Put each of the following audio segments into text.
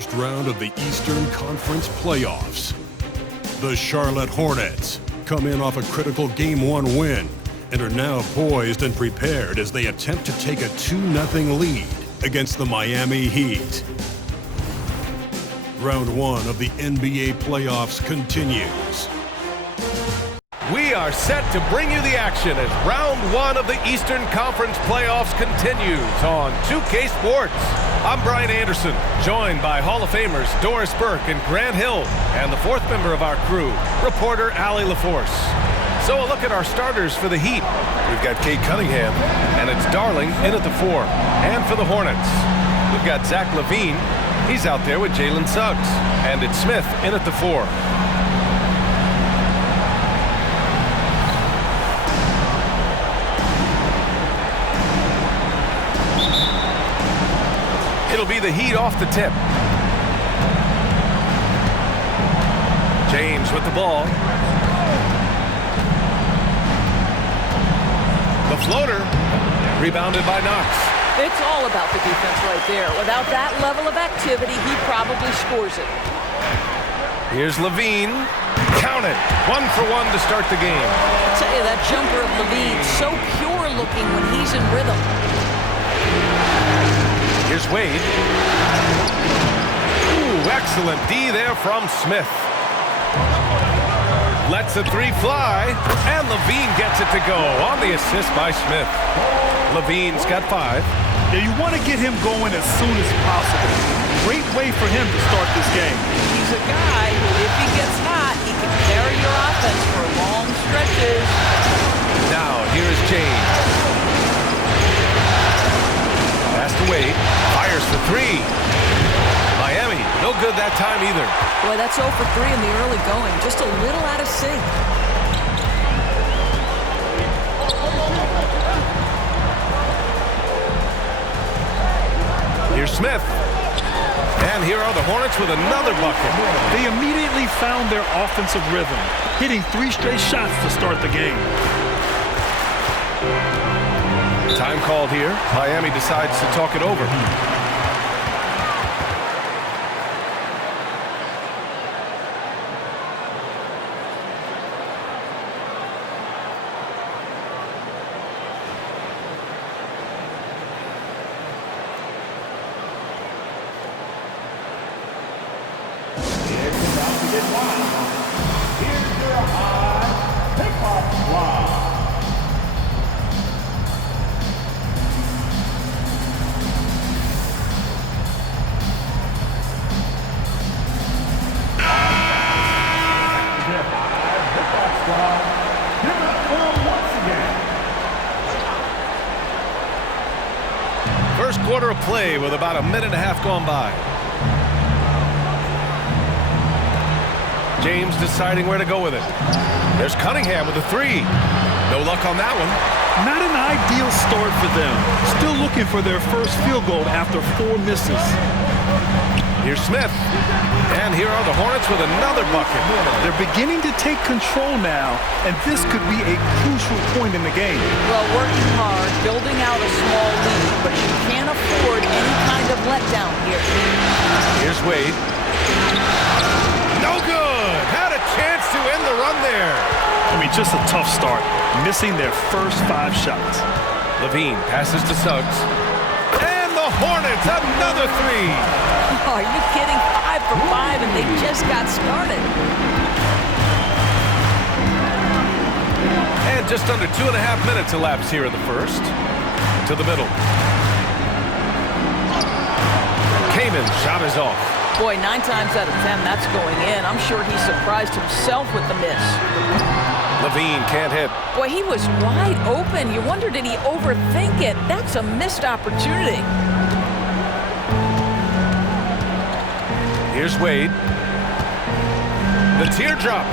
First round of the Eastern Conference playoffs. The Charlotte Hornets come in off a critical Game 1 win and are now poised and prepared as they attempt to take a 2-0 lead against the Miami Heat. Round 1 of the NBA playoffs continues. We are set to bring you the action as round 1 of the Eastern Conference playoffs continues on 2K Sports. I'm Brian Anderson, joined by Hall of Famers Doris Burke and Grant Hill, and the fourth member of our crew, reporter Allie LaForce. So a look at our starters for the Heat. We've got Cade Cunningham, and it's Darling in at the 4. And for the Hornets, we've got Zach LaVine. He's out there with Jalen Suggs. And it's Smith in at the 4. It'll be the Heat off the tip. James with the ball. The floater, rebounded by Knox. It's all about the defense right there. Without that level of activity, he probably scores it. Here's LaVine. Count it. 1 for 1 to start the game. I'll tell you, that jumper of LaVine, so pure looking when he's in rhythm. Here's Wade. Ooh, excellent D there from Smith. Lets a 3 fly, and LaVine gets it to go on the assist by Smith. LaVine's got 5. Yeah, you want to get him going as soon as possible. Great way for him to start this game. He's a guy who, if he gets hot, he can carry your offense for long stretches. Now, here's James. Pass to Wade. Fires for 3. Miami, no good that time either. Boy, that's 0 for 3 in the early going. Just a little out of sync. Here's Smith. And here are the Hornets with another bucket. They immediately found their offensive rhythm, hitting 3 straight shots to start the game. Time called here. Miami decides to talk it over. First quarter of play with about a minute and a half gone by. James deciding where to go with it. There's Cunningham with a 3. No luck on that one. Not an ideal start for them. Still looking for their first field goal after 4 misses. Here's Smith. And here are the Hornets with another bucket. They're beginning to take control now, and this could be a crucial point in the game. Well, working hard, building out a small lead, but you can't afford any kind of letdown here. Here's Wade. No good! Had a chance to end the run there. I mean, just a tough start, missing their first 5 shots. LaVine passes to Suggs. And the Hornets, another 3. Oh, are you kidding? 5 for 5, and they just got started. And just under 2.5 minutes elapsed here in the first. To the middle. Kamen's shot is off. Boy, 9 times out of 10, that's going in. I'm sure he surprised himself with the miss. LaVine can't hit. Boy, he was wide open. You wonder, did he overthink it? That's a missed opportunity. Here's Wade. The teardrop.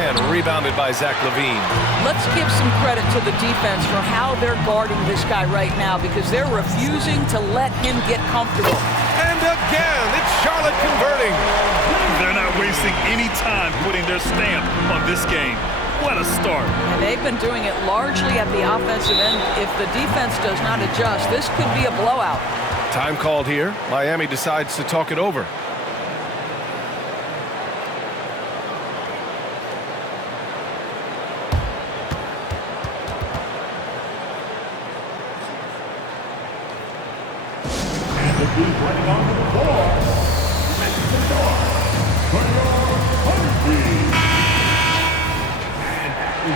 And rebounded by Zach LaVine. Let's give some credit to the defense for how they're guarding this guy right now, because they're refusing to let him get comfortable. And again, it's Charlotte converting. They're not wasting any time putting their stamp on this game. What a start. And they've been doing it largely at the offensive end. If the defense does not adjust, this could be a blowout. Time called here. Miami decides to talk it over.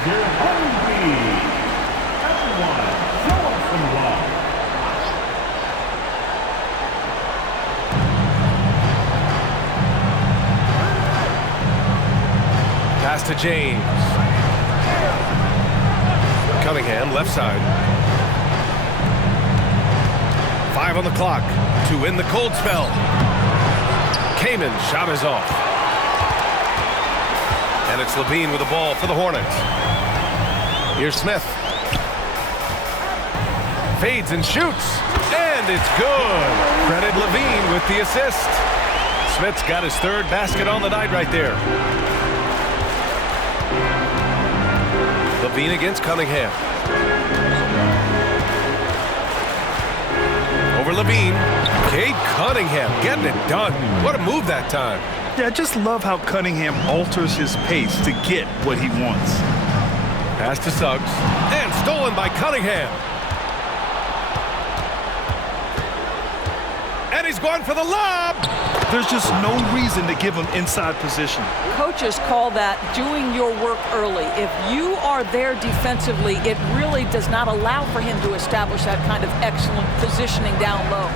user, RD1. Everyone, show us some love. Pass to James. Cunningham, left side. 5 on the clock to end the cold spell. Kamen, shot is off. And it's Levine with the ball for the Hornets. Here's Smith. Fades and shoots. And it's good. Credit Levine with the assist. Smith's got his third basket on the night right there. Levine against Cunningham. Over Levine. Cade Cunningham getting it done. What a move that time. Yeah, I just love how Cunningham alters his pace to get what he wants. Pass to Suggs. And stolen by Cunningham. And he's going for the lob. There's just no reason to give him inside position. Coaches call that doing your work early. If you are there defensively, it really does not allow for him to establish that kind of excellent positioning down low.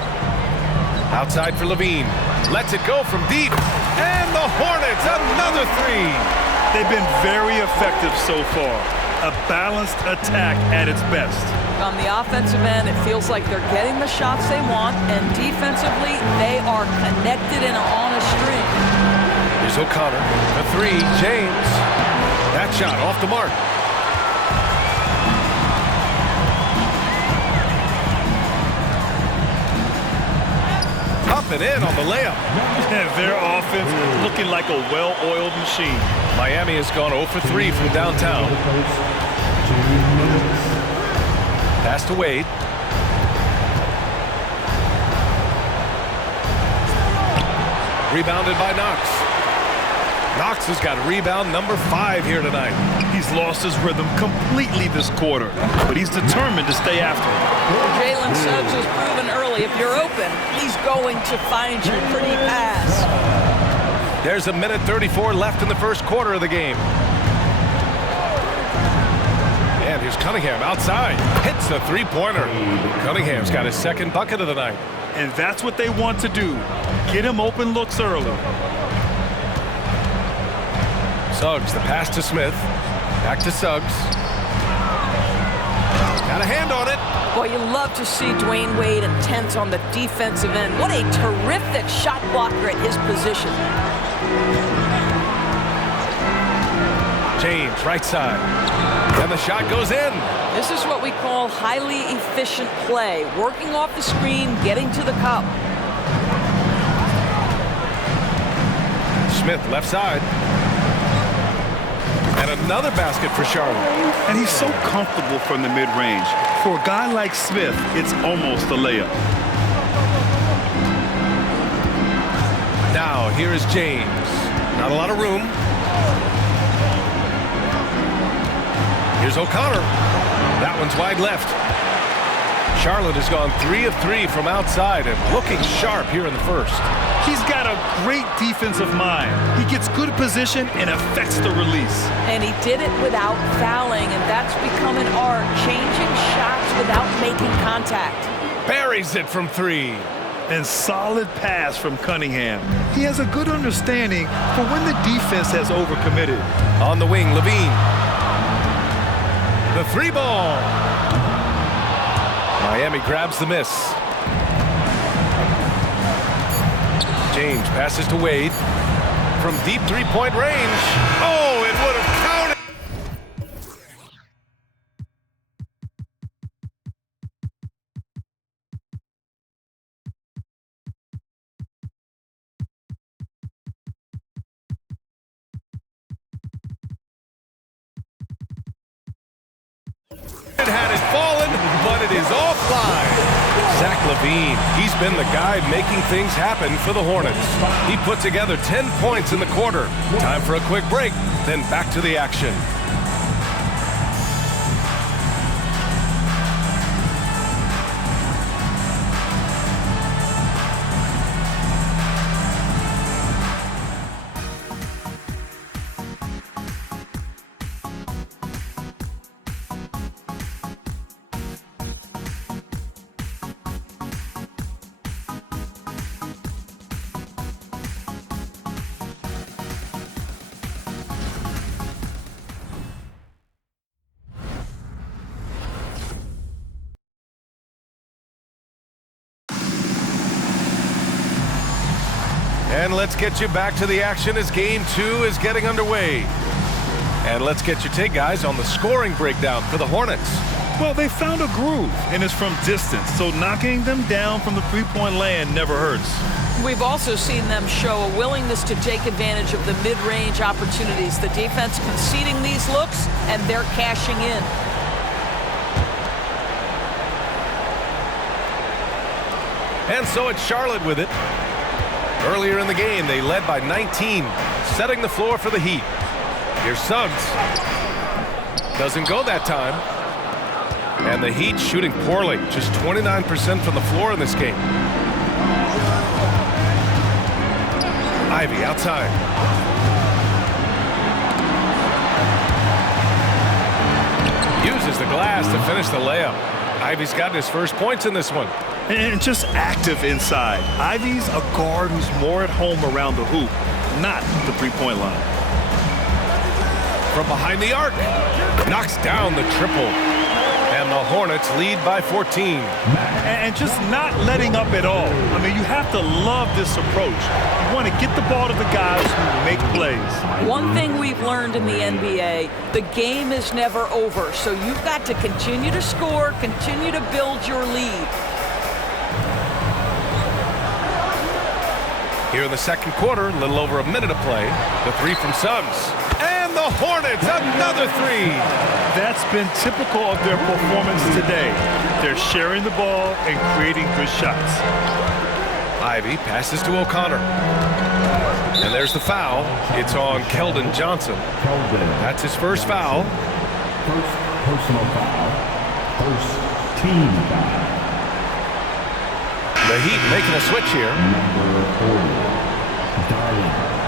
Outside for Levine. Lets it go from deep. And the Hornets, another three. They've been very effective so far. A balanced attack at its best. On the offensive end, it feels like they're getting the shots they want, and defensively, they are connected and on a string. Here's O'Connor. The three, James. That shot off the mark. Up and in on the layup. Their offense looking like a well-oiled machine. Miami has gone 0 for 3 from downtown. Pass to Wade. Rebounded by Knox. Knox has got rebound number 5 here tonight. He's lost his rhythm completely this quarter, but he's determined to stay after it. Jalen Suggs has proven early, if you're open, he's going to find you pretty fast. There's 1:34 left in the first quarter of the game. And here's Cunningham outside. Hits the three-pointer. Cunningham's got his second bucket of the night. And that's what they want to do. Get him open looks early. Suggs, the pass to Smith. Back to Suggs. Got a hand on it. Boy, you love to see Dwayne Wade intense on the defensive end. What a terrific shot blocker at his position. James, right side. And the shot goes in. This is what we call highly efficient play. Working off the screen, getting to the cup. Smith, left side. And another basket for Charlotte. And he's so comfortable from the mid-range. For a guy like Smith, it's almost a layup. Now, here is James. Not a lot of room. Here's O'Connor. That one's wide left. Charlotte has gone 3 of 3 from outside and looking sharp here in the first. He's got a great defensive mind. He gets good position and affects the release. And he did it without fouling, and that's become an art, changing shots without making contact. Buries it from 3. And solid pass from Cunningham. He has a good understanding for when the defense has overcommitted. On the wing, Levine. The 3 ball. Miami grabs the miss. James passes to Wade from deep three-point range. Oh, it would have counted. Had it fallen, but it is offline. Zach LaVine, he's been the guy making things happen for the Hornets. He put together 10 points in the quarter. Time for a quick break, then back to the action. And let's get you back to the action as Game 2 is getting underway. And let's get your take, guys, on the scoring breakdown for the Hornets. Well, they found a groove, and it's from distance, so knocking them down from the three-point land never hurts. We've also seen them show a willingness to take advantage of the mid-range opportunities. The defense conceding these looks, and they're cashing in. And so it's Charlotte with it. Earlier in the game, they led by 19, setting the floor for the Heat. Here's Suggs. Doesn't go that time. And the Heat shooting poorly, just 29% from the floor in this game. Ivy outside. Uses the glass to finish the layup. Ivy's gotten his first points in this one. And just active inside. Ivy's a guard who's more at home around the hoop, not the three-point line. From behind the arc, knocks down the triple. And the Hornets lead by 14. And just not letting up at all. I mean, you have to love this approach. You want to get the ball to the guys who make plays. One thing we've learned in the NBA, the game is never over. So you've got to continue to score, continue to build your lead. Here in the second quarter, a little over a minute to play. The three from Suggs. And the Hornets, another three. That's been typical of their performance today. They're sharing the ball and creating good shots. Ivy passes to O'Connor. And there's the foul. It's on Keldon Johnson. That's his first foul. First personal foul. First team foul. The Heat making a switch here. Number 40, Darling.